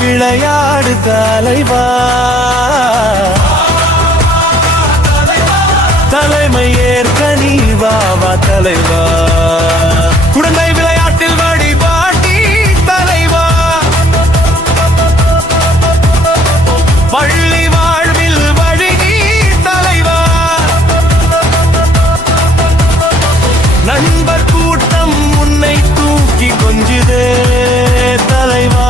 விளையாடு தலைவா, தலைமை ஏற்க நீ வா தலைவா, குழந்தை விளையாட்டில் வழிபாட்டி தலைவா, பள்ளி வாழ்வில் வழிகி தலைவா, நண்பர் கூட்டம் உன்னை தூக்கி கொஞ்சுதே தலைவா,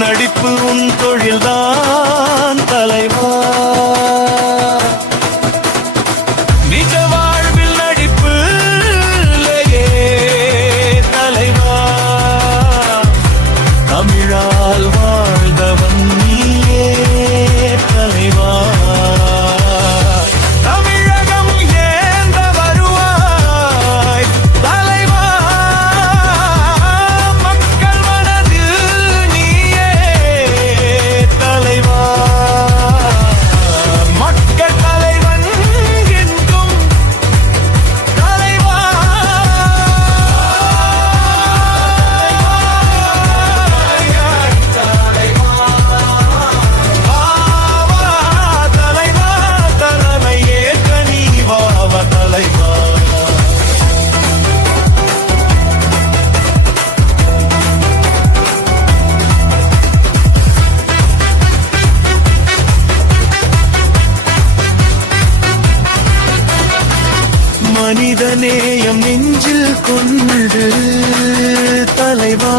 நடிப்பு உன் தொழில்தான் தலைவா, நிஜ வாழ்வில் நடிப்பு தலைவா, தமிழால் வாழ்ந்தவன் நீயே தலைவா, தமிழகம் ஏந்த வருவாய் தலைவா, மக்கள் மனதில் தலைவா, மக்கள் தலைவன் என்றும் தலைவா, தலைவா, தலைமை ஏற்க நீ வா தலைவா. மனிதநேயம் நெஞ்சில் கொண்டு தலைவா,